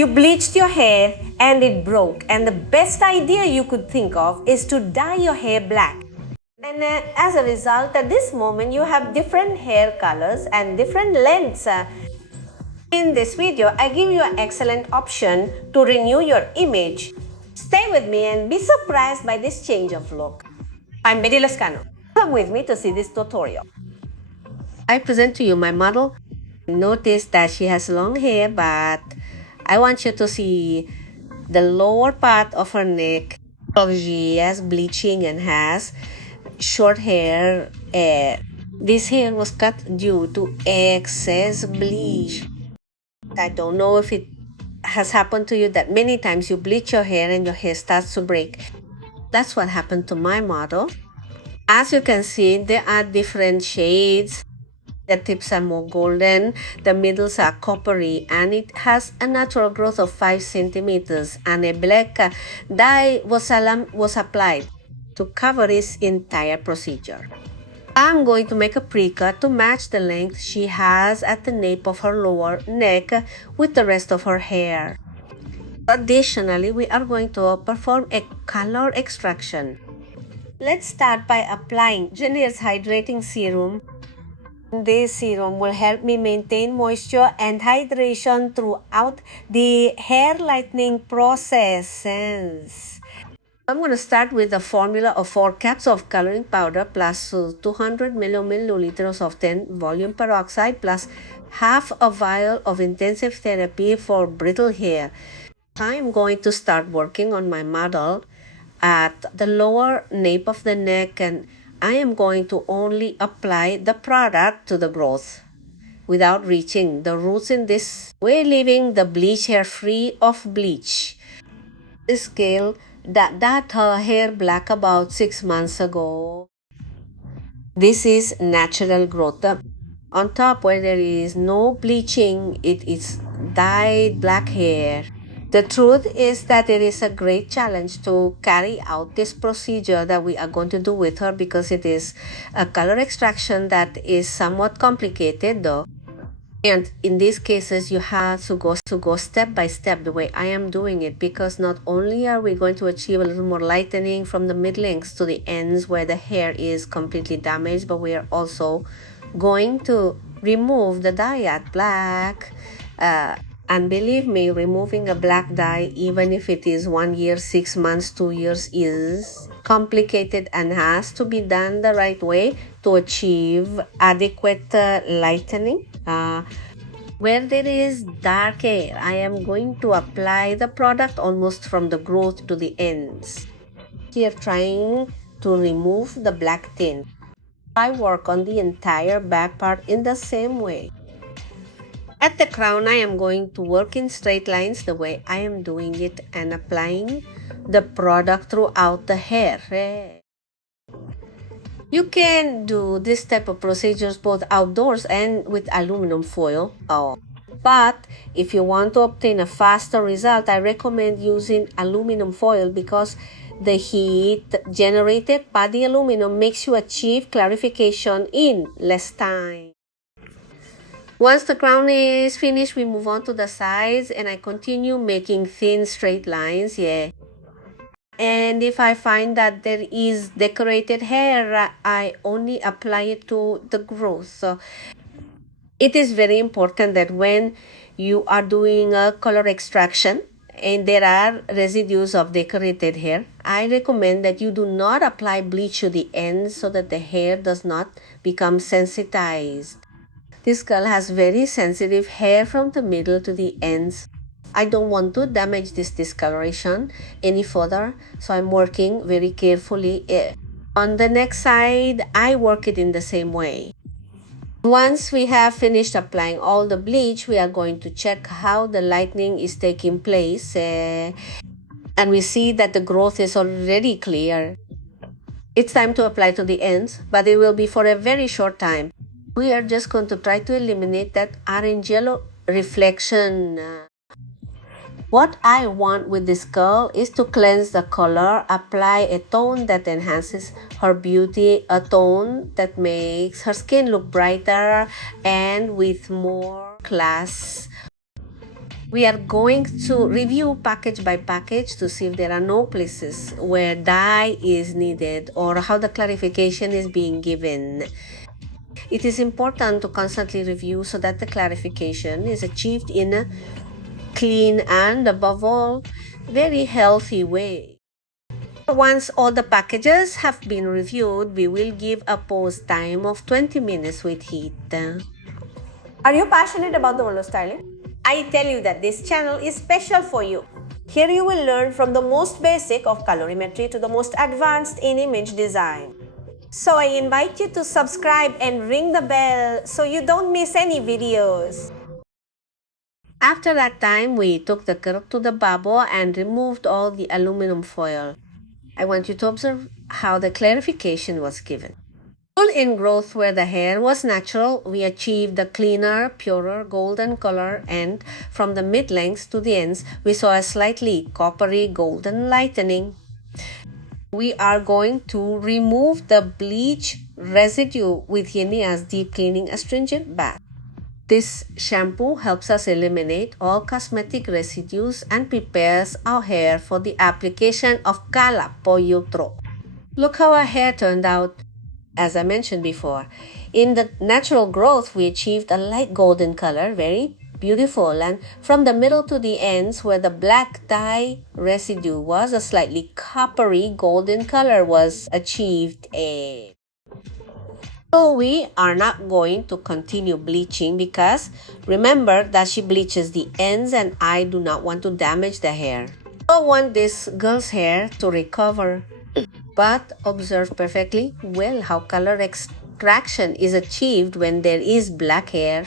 You bleached your hair and it broke, and the best idea you could think of is to dye your hair black. And as a result, at this moment, you have different hair colors and different lengths. In this video, I give you an excellent option to renew your image. Stay with me and be surprised by this change of look. I'm Betty Lascano. Come with me to see this tutorial. I present to you my model. Notice that she has long hair, but I want you to see the lower part of her neck. She has bleaching and has short hair. This hair was cut due to excess bleach. I don't know if it has happened to you that many times you bleach your hair and your hair starts to break. That's what happened to my model. As you can see, there are different shades. The tips are more golden, the middles are coppery, and it has a natural growth of 5 centimeters, and a black dye was applied to cover this entire procedure. I'm going to make a pre-cut to match the length she has at the nape of her lower neck with the rest of her hair. Additionally, we are going to perform a color extraction. Let's start by applying Garnier's Hydrating Serum. This serum will help me maintain moisture and hydration throughout the hair lightening process. I'm going to start with a formula of 4 cups of coloring powder plus 200 milliliters of 10 volume peroxide plus half a vial of intensive therapy for brittle hair. I'm going to start working on my model at the lower nape of the neck, and I am going to only apply the product to the growth without reaching the roots in this way, leaving the bleach hair free of bleach. This scale that her hair black about 6 months ago. This is natural growth. On top where there is no bleaching, it is dyed black hair. The truth is that it is a great challenge to carry out this procedure that we are going to do with her, because it is a color extraction that is somewhat complicated though. And in these cases, you have to go step by step the way I am doing it, because not only are we going to achieve a little more lightening from the mid-lengths to the ends where the hair is completely damaged, but we are also going to remove the dye black. And believe me, removing a black dye, even if it is 1 year, 6 months, 2 years, is complicated and has to be done the right way to achieve adequate lightening. Where there is dark hair, I am going to apply the product almost from the growth to the ends. Here, trying to remove the black tint. I work on the entire back part in the same way. At the crown, I am going to work in straight lines the way I am doing it and applying the product throughout the hair. You can do this type of procedures both outdoors and with aluminum foil. But if you want to obtain a faster result, I recommend using aluminum foil, because the heat generated by the aluminum makes you achieve clarification in less time. Once the crown is finished, we move on to the sides, and I continue making thin straight lines. And if I find that there is decorated hair, I only apply it to the growth. So it is very important that when you are doing a color extraction and there are residues of decorated hair, I recommend that you do not apply bleach to the ends so that the hair does not become sensitized. This girl has very sensitive hair from the middle to the ends. I don't want to damage this discoloration any further, so I'm working very carefully. On the next side, I work it in the same way. Once we have finished applying all the bleach, we are going to check how the lightening is taking place. And we see that the growth is already clear. It's time to apply to the ends, but it will be for a very short time. We are just going to try to eliminate that orange yellow reflection. What I want with this girl is to cleanse the color, apply a tone that enhances her beauty, a tone that makes her skin look brighter and with more class. We are going to review package by package to see if there are no places where dye is needed or how the clarification is being given. It is important to constantly review so that the clarification is achieved in a clean and, above all, very healthy way. Once all the packages have been reviewed, we will give a pause time of 20 minutes with heat. Are you passionate about the world of styling? I tell you that this channel is special for you. Here you will learn from the most basic of colorimetry to the most advanced in image design. So I invite you to subscribe and ring the bell so you don't miss any videos. After that time, we took the curve to the babo and removed all the aluminum foil. I want you to observe how the clarification was given. Full in growth where the hair was natural, we achieved the cleaner, purer golden color, and from the mid-lengths to the ends, we saw a slightly coppery golden lightening. We are going to remove the bleach residue with Yenia's deep cleaning astringent bath. This shampoo helps us eliminate all cosmetic residues and prepares our hair for the application of Kala Poyutro. Look how our hair turned out. As I mentioned before, in the natural growth, we achieved a light golden color, very beautiful, and from the middle to the ends where the black dye residue was, a slightly coppery golden color was achieved. So we are not going to continue bleaching because remember that she bleaches the ends and I do not want to damage the hair. I want this girl's hair to recover. But observe perfectly well how color extraction is achieved when there is black hair.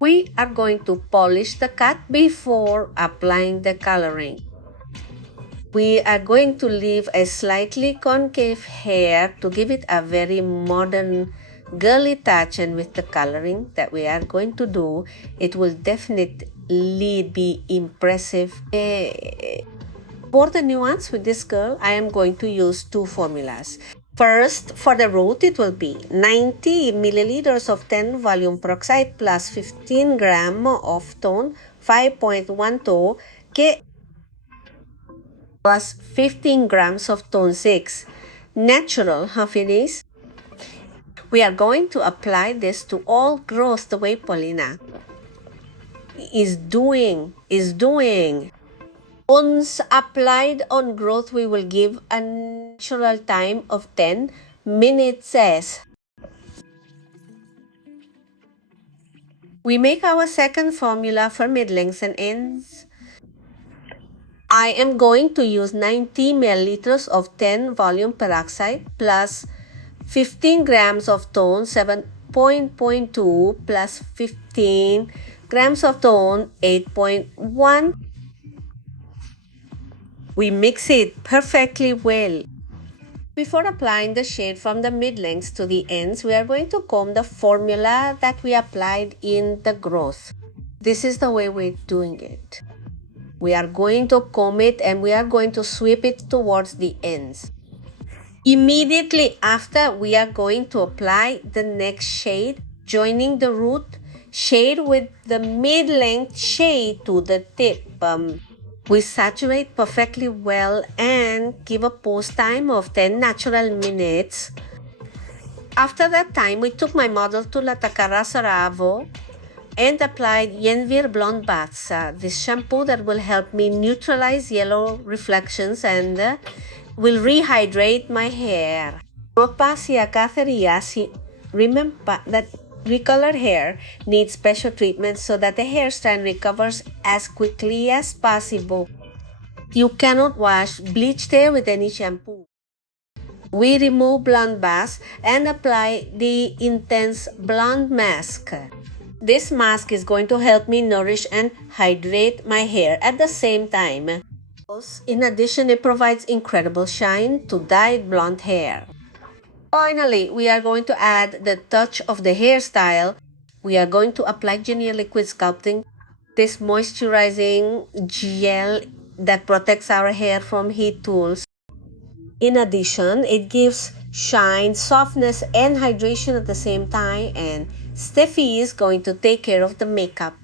We are going to polish the cut before applying the coloring. We are going to leave a slightly concave hair to give it a very modern girly touch, and with the coloring that we are going to do, it will definitely be impressive. For the nuance with this girl, I am going to use two formulas. First, for the root, it will be 90 milliliters of 10 volume peroxide plus 15 gram of tone 5.12 plus 15 grams of tone 6. Natural, Finis? We are going to apply this to all growth the way Paulina is doing. Once applied on growth, we will give a natural time of 10 minutes. We make our second formula for mid-lengths and ends. I am going to use 90 milliliters of 10 volume peroxide plus 15 grams of tone 7.2 plus 15 grams of tone 8.1. We mix it perfectly well. Before applying the shade from the mid-lengths to the ends, we are going to comb the formula that we applied in the growth. This is the way we're doing it. We are going to comb it and we are going to sweep it towards the ends. Immediately after, we are going to apply the next shade, joining the root shade with the mid-length shade to the tip. We saturate perfectly well and give a pause time of 10 natural minutes. After that time, we took my model to La Takara Saravo and applied Yenvir Blonde Baths, this shampoo that will help me neutralize yellow reflections and will rehydrate my hair. Remember that recolored hair needs special treatment so that the hair strand recovers as quickly as possible. You cannot wash bleached hair with any shampoo. We remove blonde baths and apply the intense blonde mask. This mask is going to help me nourish and hydrate my hair at the same time. In addition, it provides incredible shine to dyed blonde hair. Finally, we are going to add the touch of the hairstyle. We are going to apply Genia Liquid Sculpting, this moisturizing gel that protects our hair from heat tools. In addition, it gives shine, softness, and hydration at the same time, and Steffi is going to take care of the makeup.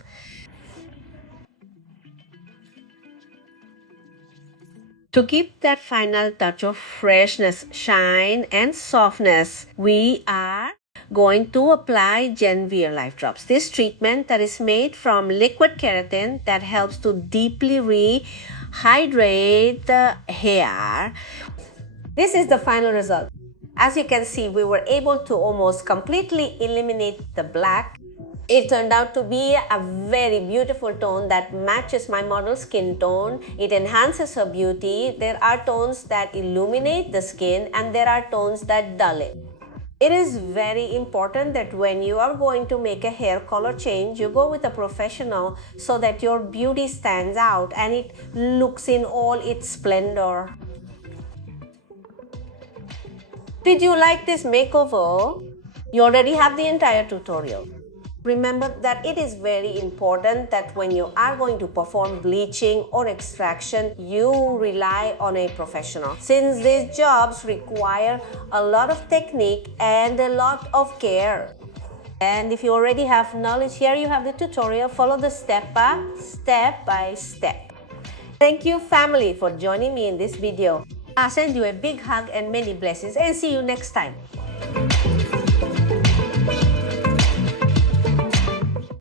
To give that final touch of freshness, shine and softness, we are going to apply Genvier Life Drops. This treatment that is made from liquid keratin that helps to deeply rehydrate the hair. This is the final result. As you can see, we were able to almost completely eliminate the black. It turned out to be a very beautiful tone that matches my model's skin tone. It enhances her beauty. There are tones that illuminate the skin and there are tones that dull it. It is very important that when you are going to make a hair color change, you go with a professional so that your beauty stands out and it looks in all its splendor. Did you like this makeover? You already have the entire tutorial. Remember that it is very important that when you are going to perform bleaching or extraction, you rely on a professional. Since these jobs require a lot of technique and a lot of care. And if you already have knowledge, here you have the tutorial. Follow the step by step. Thank you, family, for joining me in this video. I'll send you a big hug and many blessings and see you next time.